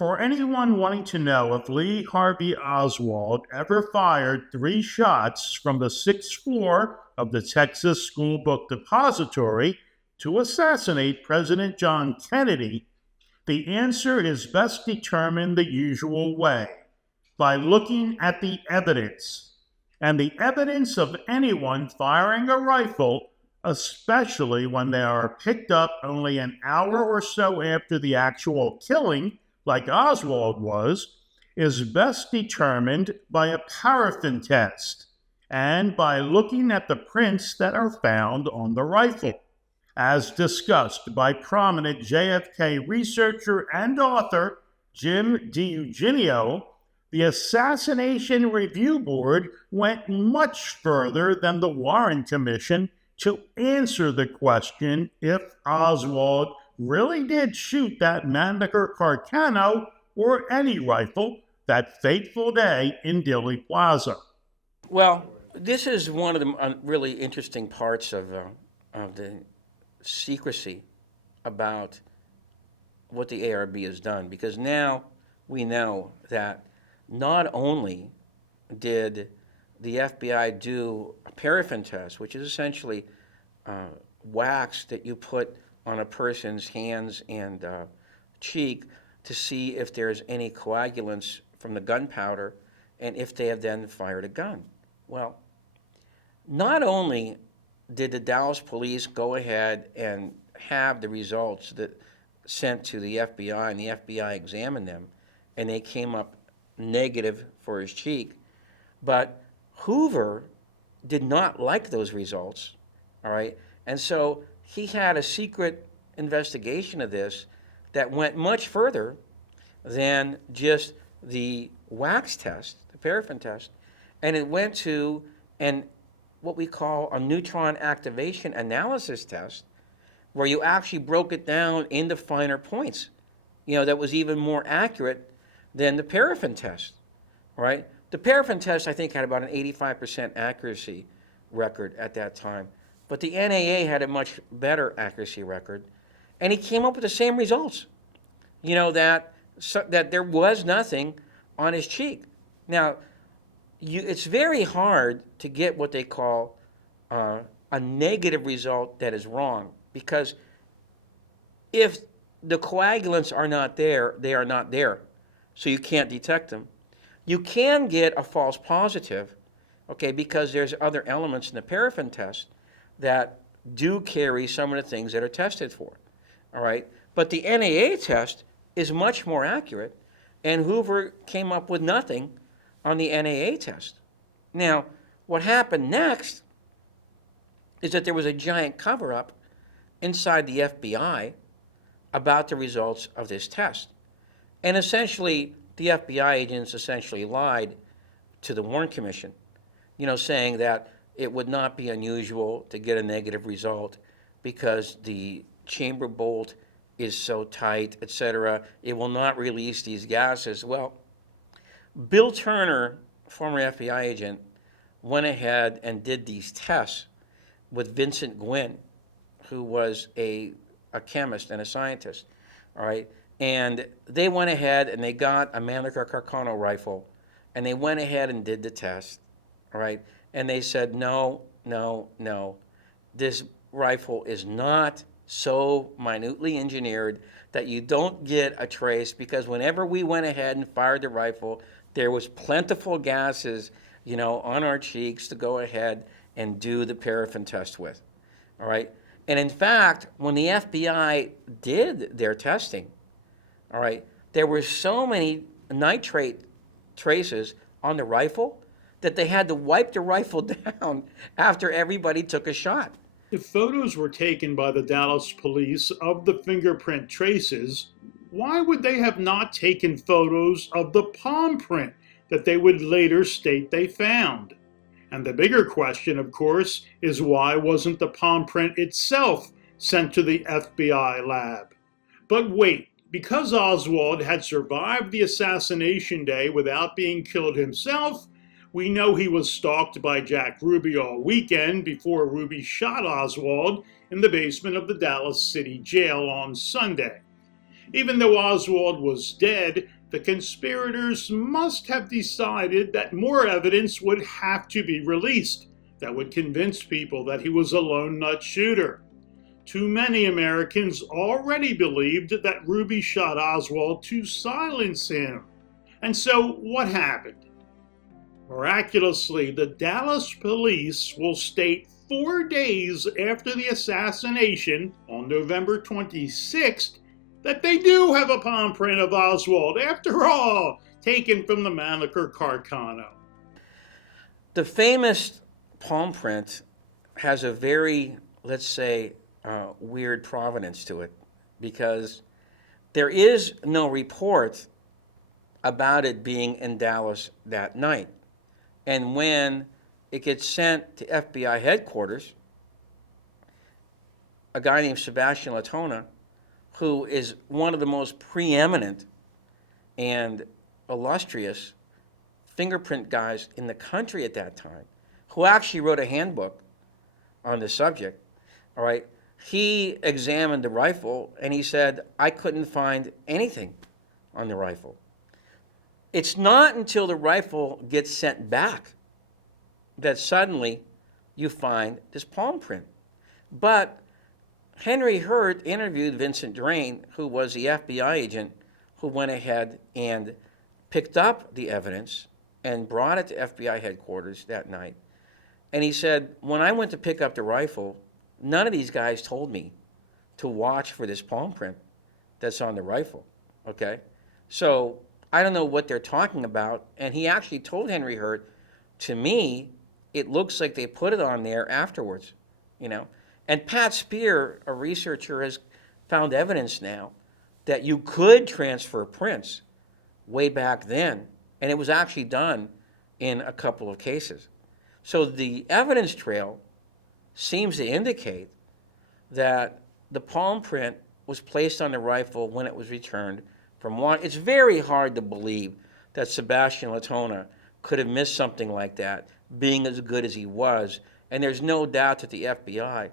For anyone wanting to know if Lee Harvey Oswald ever fired 3 shots from the 6th floor of the Texas School Book Depository to assassinate President John Kennedy, the answer is best determined the usual way, by looking at the evidence. And the evidence of anyone firing a rifle, especially when they are picked up only an hour or so after the actual killing, like Oswald was, is best determined by a paraffin test and by looking at the prints that are found on the rifle. As discussed by prominent JFK researcher and author Jim DiEugenio, the Assassination Review Board went much further than the Warren Commission to answer the question if Oswald really did shoot that Mannlicher Carcano or any rifle that fateful day in Dealey Plaza. Well, this is one of the really interesting parts of the secrecy about what the ARB has done, because now we know that not only did the FBI do a paraffin test, which is essentially wax that you put on a person's hands and cheek to see if there's any coagulants from the gunpowder and if they have then fired a gun. Well, not only did the Dallas police go ahead and have the results that sent to the FBI, and the FBI examined them, and they came up negative for his cheek, but Hoover did not like those results, all right? And so he had a secret investigation of this that went much further than just the wax test, the paraffin test, and it went to what we call a neutron activation analysis test, where you actually broke it down into finer points, that was even more accurate than the paraffin test, right? The paraffin test, I think, had about an 85% accuracy record at that time, but the NAA had a much better accuracy record, and he came up with the same results, that there was nothing on his cheek. Now, it's very hard to get what they call a negative result that is wrong, because if the coagulants are not there, they are not there, so you can't detect them. You can get a false positive, okay, because there's other elements in the paraffin test that do carry some of the things that are tested for, all right? But the NAA test is much more accurate, and Hoover came up with nothing on the NAA test. Now, what happened next is that there was a giant cover-up inside the FBI about the results of this test. And essentially, the FBI agents essentially lied to the Warren Commission, saying that it would not be unusual to get a negative result because the chamber bolt is so tight, etc. It will not release these gases. Well, Bill Turner, former FBI agent, went ahead and did these tests with Vincent Gwynn, who was a chemist and a scientist, all right? And they went ahead and they got a Mannlicher Carcano rifle, and they went ahead and did the test, all right? And they said, no, this rifle is not so minutely engineered that you don't get a trace, because whenever we went ahead and fired the rifle, there was plentiful gases, on our cheeks to go ahead and do the paraffin test with, all right? And in fact, when the FBI did their testing, all right, there were so many nitrate traces on the rifle that they had to wipe the rifle down after everybody took a shot. If photos were taken by the Dallas police of the fingerprint traces, why would they have not taken photos of the palm print that they would later state they found? And the bigger question, of course, is why wasn't the palm print itself sent to the FBI lab? But wait, because Oswald had survived the assassination day without being killed himself, we know he was stalked by Jack Ruby all weekend before Ruby shot Oswald in the basement of the Dallas City Jail on Sunday. Even though Oswald was dead, the conspirators must have decided that more evidence would have to be released that would convince people that he was a lone nut shooter. Too many Americans already believed that Ruby shot Oswald to silence him. And so what happened? Miraculously, the Dallas police will state 4 days after the assassination, on November 26th, that they do have a palm print of Oswald, after all, taken from the Mannlicher Carcano. The famous palm print has a very, let's say, weird provenance to it, because there is no report about it being in Dallas that night. And when it gets sent to FBI headquarters, a guy named Sebastian Latona, who is one of the most preeminent and illustrious fingerprint guys in the country at that time, who actually wrote a handbook on the subject, all right, he examined the rifle and he said, I couldn't find anything on the rifle. It's not until the rifle gets sent back that suddenly you find this palm print. But Henry Hurt interviewed Vincent Drain, who was the FBI agent who went ahead and picked up the evidence and brought it to FBI headquarters that night. And he said, when I went to pick up the rifle, none of these guys told me to watch for this palm print that's on the rifle, okay? So I don't know what they're talking about. And he actually told Henry Hurt, to me, it looks like they put it on there afterwards, you know? And Pat Spear, a researcher, has found evidence now that you could transfer prints way back then, and it was actually done in a couple of cases. So the evidence trail seems to indicate that the palm print was placed on the rifle when it was returned from one. It's very hard to believe that Sebastian Latona could have missed something like that, being as good as he was. And there's no doubt that the FBI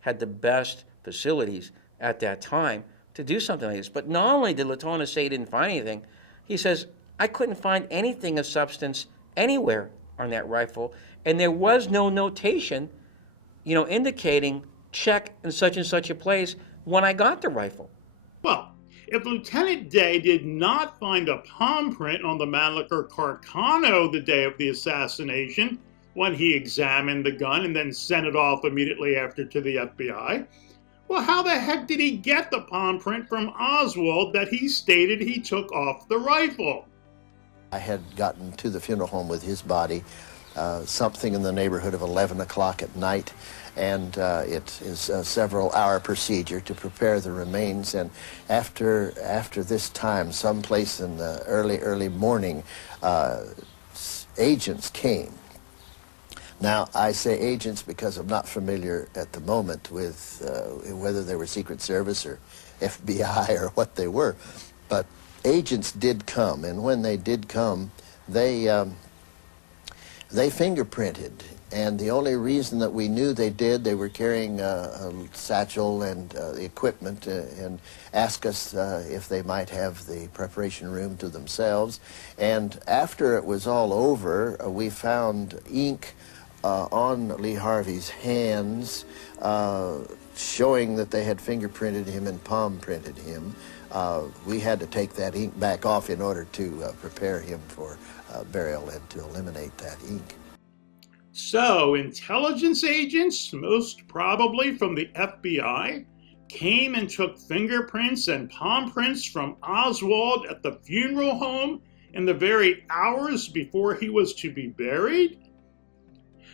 had the best facilities at that time to do something like this. But not only did Latona say he didn't find anything, he says, I couldn't find anything of substance anywhere on that rifle, and there was no notation, you know, indicating check in such and such a place when I got the rifle. Well, if Lieutenant Day did not find a palm print on the Mannlicher Carcano the day of the assassination, when he examined the gun and then sent it off immediately after to the FBI, well, how the heck did he get the palm print from Oswald that he stated he took off the rifle? I had gotten to the funeral home with his body something in the neighborhood of 11 o'clock at night, and it is a several-hour procedure to prepare the remains. And after this time, someplace in the early morning, agents came. Now, I say agents because I'm not familiar at the moment with whether they were Secret Service or FBI or what they were, but agents did come, and when they did come, they fingerprinted. And the only reason that we knew they did, they were carrying a satchel and the equipment and asked us if they might have the preparation room to themselves. And after it was all over, we found ink on Lee Harvey's hands, showing that they had fingerprinted him and palm printed him. We had to take that ink back off in order to prepare him for burial and to eliminate that ink. So, intelligence agents, most probably from the FBI, came and took fingerprints and palm prints from Oswald at the funeral home in the very hours before he was to be buried?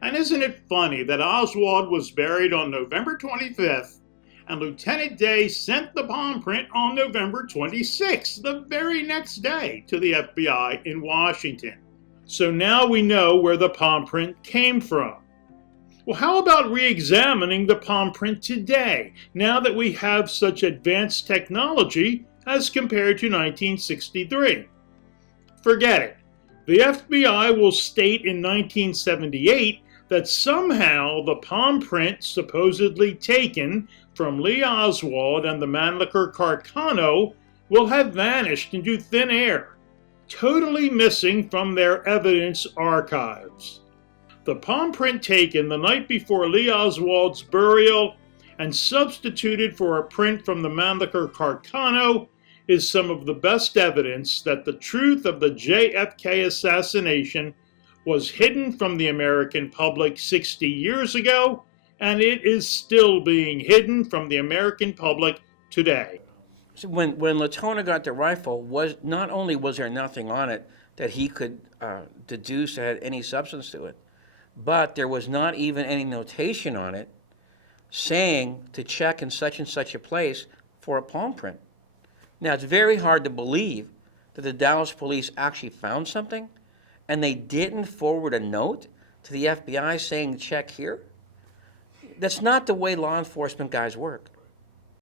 And isn't it funny that Oswald was buried on November 25th, and Lieutenant Day sent the palm print on November 26th, the very next day, to the FBI in Washington. So now we know where the palm print came from. Well, how about re-examining the palm print today, now that we have such advanced technology as compared to 1963? Forget it. The FBI will state in 1978 that somehow the palm print supposedly taken from Lee Oswald and the Mannlicher Carcano will have vanished into thin air, totally missing from their evidence archives. The palm print taken the night before Lee Oswald's burial and substituted for a print from the Mannlicher Carcano is some of the best evidence that the truth of the JFK assassination was hidden from the American public 60 years ago, and it is still being hidden from the American public today. So when Latona got the rifle, was not only was there nothing on it that he could deduce had any substance to it, but there was not even any notation on it saying to check in such and such a place for a palm print. Now, it's very hard to believe that the Dallas police actually found something and they didn't forward a note to the FBI saying check here. That's not the way law enforcement guys work.